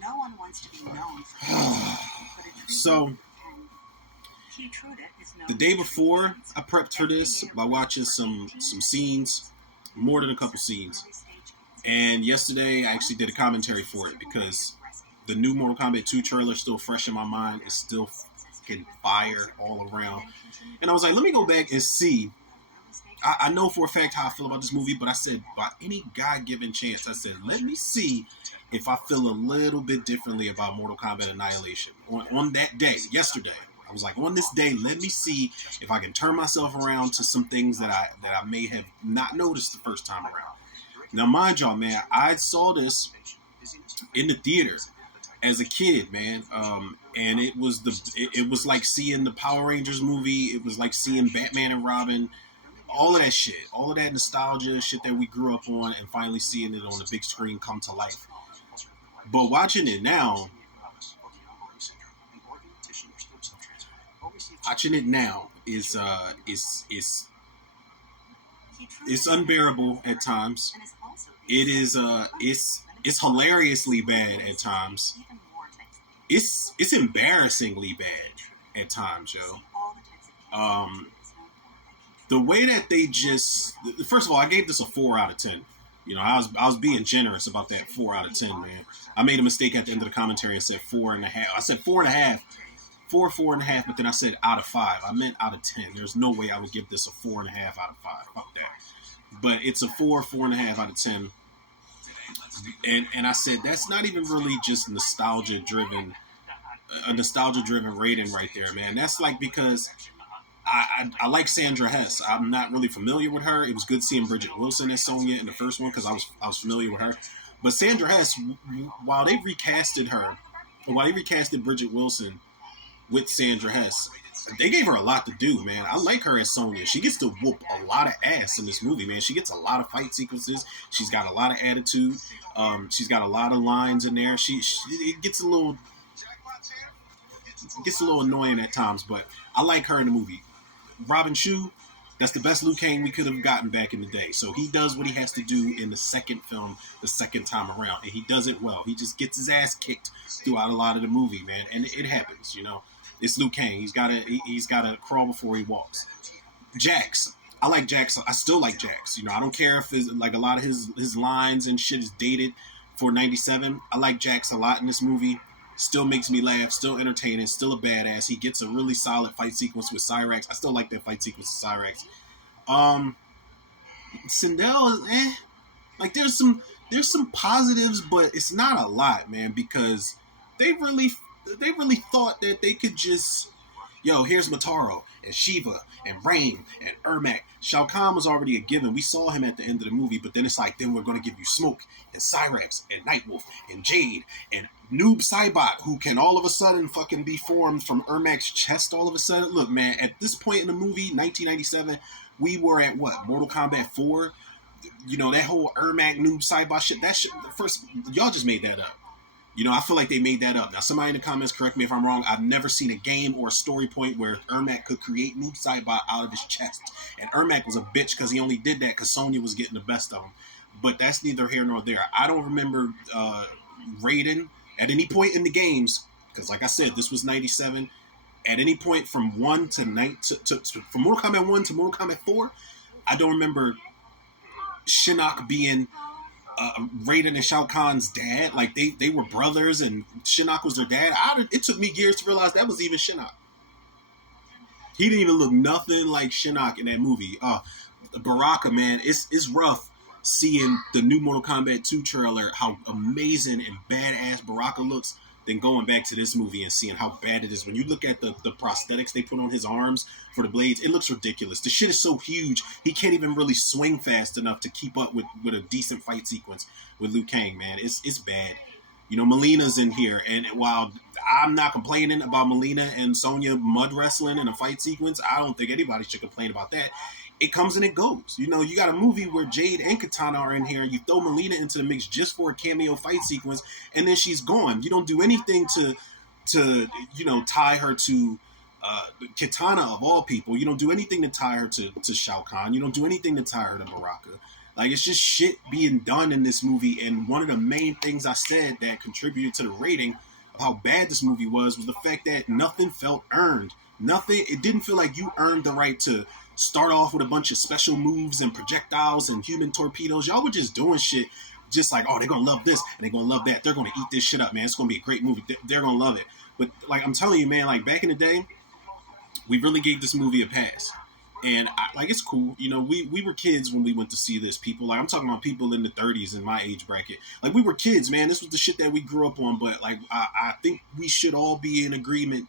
No one wants to be known for So, the day before, I prepped for this by watching some scenes, more than a couple scenes. And yesterday, I actually did a commentary for it because the new Mortal Kombat 2 trailer is still fresh in my mind. It's still getting fire all around. And I was like, let me go back and see. I know for a fact how I feel about this movie, but I said, by any God-given chance, I said, let me see if I feel a little bit differently about Mortal Kombat Annihilation. On that day, yesterday, I was like, on this day, let me see if I can turn myself around to some things that I may have not noticed the first time around. Now, mind y'all, man, I saw this in the theater as a kid, man, and it was like seeing the Power Rangers movie. It was like seeing Batman and Robin. All of that shit, all of that nostalgia shit that we grew up on, and finally seeing it on the big screen come to life. But watching it now is it's unbearable at times. It is it's hilariously bad at times. It's embarrassingly bad at times, yo. The way that they just, first of all, I gave this a 4 out of 10. You know, I was being generous about that 4 out of 10, man. I made a mistake at the end of the commentary and said 4.5. I said 4.5, 4.5, but then I said out of 5. I meant out of 10. There's no way I would give this a 4.5 out of 5. Fuck that. But it's a 4.5 out of 10. And I said that's not even really just nostalgia driven rating right there, man. That's like because I like Sandra Hess. I'm not really familiar with her. It was good seeing Bridget Wilson as Sonya in the first one because I was familiar with her. But Sandra Hess, while they recasted Bridget Wilson with Sandra Hess, they gave her a lot to do, man. I like her as Sonya. She gets to whoop a lot of ass in this movie, man. She gets a lot of fight sequences. She's got a lot of attitude. She's got a lot of lines in there. It gets a little annoying at times, but I like her in the movie. Robin Shou, that's the best Liu Kang we could have gotten back in the day. So he does what he has to do in the second film, the second time around, and he does it well. He just gets his ass kicked throughout a lot of the movie, man, and it happens, you know. It's Liu Kang. He's gotta crawl before he walks. Jax, I like Jax. I still like Jax. You know, I don't care if like a lot of his lines and shit is dated for '97. I like Jax a lot in this movie. Still makes me laugh, still entertaining, still a badass. He gets a really solid fight sequence with Cyrax. I still like that fight sequence with Cyrax. Sindel is like there's some positives, but it's not a lot, man, because they really thought that they could just, here's Motaro and Shiva and Rain and Ermac. Shao Kahn was already a given. We saw him at the end of the movie, but then it's like, then we're going to give you Smoke and Cyrax and Nightwolf and Jade and Noob Saibot, who can all of a sudden fucking be formed from Ermac's chest all of a sudden. Look, man, at this point in the movie, 1997, we were at what? Mortal Kombat 4? You know, that whole Ermac Noob Saibot shit, that shit, first, y'all just made that up. You know, I feel like they made that up. Now, somebody in the comments, correct me if I'm wrong, I've never seen a game or a story point where Ermac could create Noob Saibot out of his chest. And Ermac was a bitch because he only did that because Sonya was getting the best of him. But that's neither here nor there. I don't remember Raiden at any point in the games, because like I said, this was 97. At any point from 1 to from Mortal Kombat 1 to Mortal Kombat 4, I don't remember Shinnok being Raiden and Shao Kahn's dad. Like they were brothers and Shinnok was their dad. It took me years to realize that was even Shinnok. He didn't even look nothing like Shinnok in that movie. Baraka, man, it's rough seeing the new Mortal Kombat 2 trailer, how amazing and badass Baraka looks, then going back to this movie and seeing how bad it is. When you look at the prosthetics they put on his arms for the blades, it looks ridiculous. The shit is so huge, he can't even really swing fast enough to keep up with a decent fight sequence with Liu Kang, man. It's bad. You know, Melina's in here, and while I'm not complaining about Melina and Sonya mud wrestling in a fight sequence, I don't think anybody should complain about that. It comes and it goes. You know, you got a movie where Jade and Katana are in here, and you throw Melina into the mix just for a cameo fight sequence, and then she's gone. You don't do anything to tie her to Katana of all people. You don't do anything to tie her to Shao Kahn. You don't do anything to tie her to Baraka. Like, it's just shit being done in this movie. And one of the main things I said that contributed to the rating of how bad this movie was the fact that nothing felt earned. Nothing, it didn't feel like you earned the right to start off with a bunch of special moves and projectiles and human torpedoes. Y'all were just doing shit just like, oh, they're going to love this and they're going to love that. They're going to eat this shit up, man. It's going to be a great movie. They're going to love it. But, like, I'm telling you, man, like, back in the day, we really gave this movie a pass. And, like, it's cool. You know, we were kids when we went to see this. People, like, I'm talking about people in the 30s in my age bracket. Like, we were kids, man. This was the shit that we grew up on. But, like, I think we should all be in agreement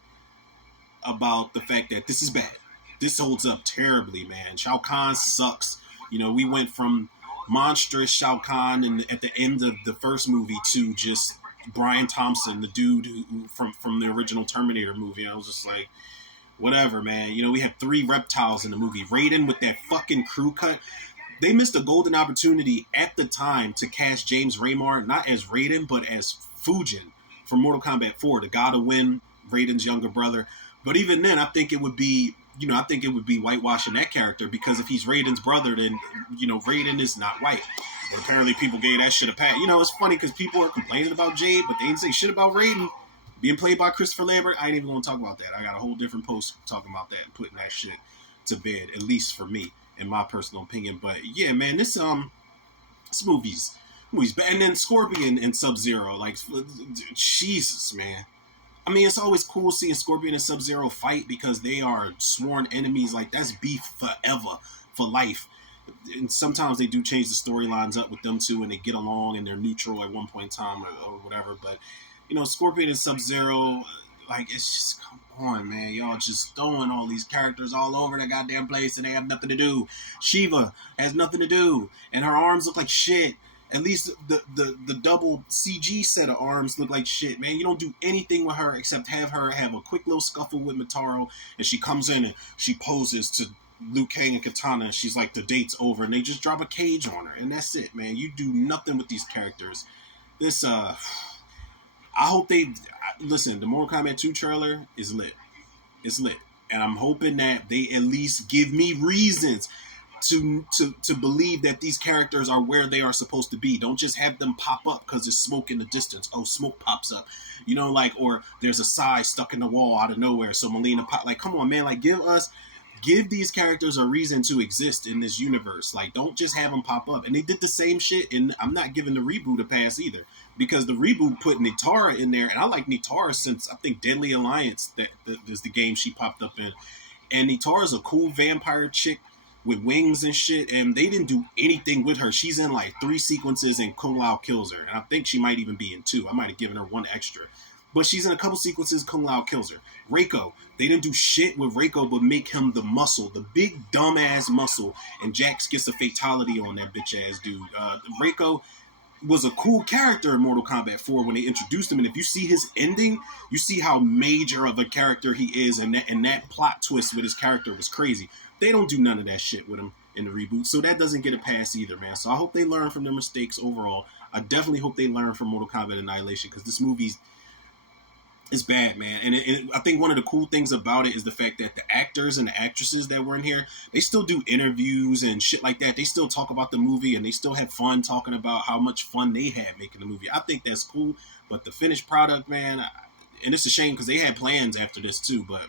about the fact that this is bad. This holds up terribly, man. Shao Kahn sucks. You know, we went from monstrous Shao Kahn at the end of the first movie to just Brian Thompson, the dude who from the original Terminator movie. I was just like, whatever, man. You know, we had 3 reptiles in the movie. Raiden with that fucking crew cut. They missed a golden opportunity at the time to cast James Raymar, not as Raiden, but as Fujin from Mortal Kombat 4, the God of Wind, Raiden's younger brother. But even then, I think it would be whitewashing that character, because if he's Raiden's brother, then, you know, Raiden is not white. But apparently people gave that shit a pat. You know, it's funny because people are complaining about Jade, but they didn't say shit about Raiden being played by Christopher Lambert. I ain't even going to talk about that. I got a whole different post talking about that and putting that shit to bed, at least for me, in my personal opinion. But yeah, man, this movie's bad. And then Scorpion and Sub-Zero, like, Jesus, man. I mean, it's always cool seeing Scorpion and Sub-Zero fight because they are sworn enemies. Like, that's beef forever, for life. And sometimes they do change the storylines up with them two, and they get along and they're neutral at one point in time or whatever. But, you know, Scorpion and Sub-Zero, like, it's just, come on, man. Y'all just throwing all these characters all over the goddamn place and they have nothing to do. Shiva has nothing to do, and her arms look like shit. At least the double CG set of arms look like shit, man. You don't do anything with her except have her have a quick little scuffle with Motaro, and she comes in and she poses to Liu Kang and Katana, and she's like, the date's over, and they just drop a cage on her, and that's it, man. You do nothing with these characters. This, I hope listen, the Mortal Kombat 2 trailer is lit. It's lit. And I'm hoping that they at least give me reasons to believe that these characters are where they are supposed to be. Don't just have them pop up because there's smoke in the distance. Oh, smoke pops up. You know, like, or there's a Sai stuck in the wall out of nowhere, so Melina pop. Like, come on, man. Like, give these characters a reason to exist in this universe. Like, don't just have them pop up. And they did the same shit, and I'm not giving the reboot a pass either, because the reboot put Nitara in there, and I like Nitara since, I think, Deadly Alliance, that is the game she popped up in. And Nitara's a cool vampire chick with wings and shit, and they didn't do anything with her. She's in like 3 sequences and Kung Lao kills her, and I think she might even be in 2. I might have given her 1 extra. But she's in a couple sequences, Kung Lao kills her. Reiko, they didn't do shit with Reiko but make him the muscle, the big dumbass muscle, and Jax gets a fatality on that bitch ass dude. Reiko was a cool character in Mortal Kombat 4 when they introduced him, and if you see his ending, you see how major of a character he is, and that plot twist with his character was crazy. They don't do none of that shit with him in the reboot, so that doesn't get a pass either, man. So I hope they learn from their mistakes overall. I definitely hope they learn from Mortal Kombat Annihilation, because this movie's it's bad, man. And I think one of the cool things about it is the fact that the actors and the actresses that were in here, they still do interviews and shit like that. They still talk about the movie, and they still have fun talking about how much fun they had making the movie. I think that's cool, but the finished product, man, and it's a shame because they had plans after this too, but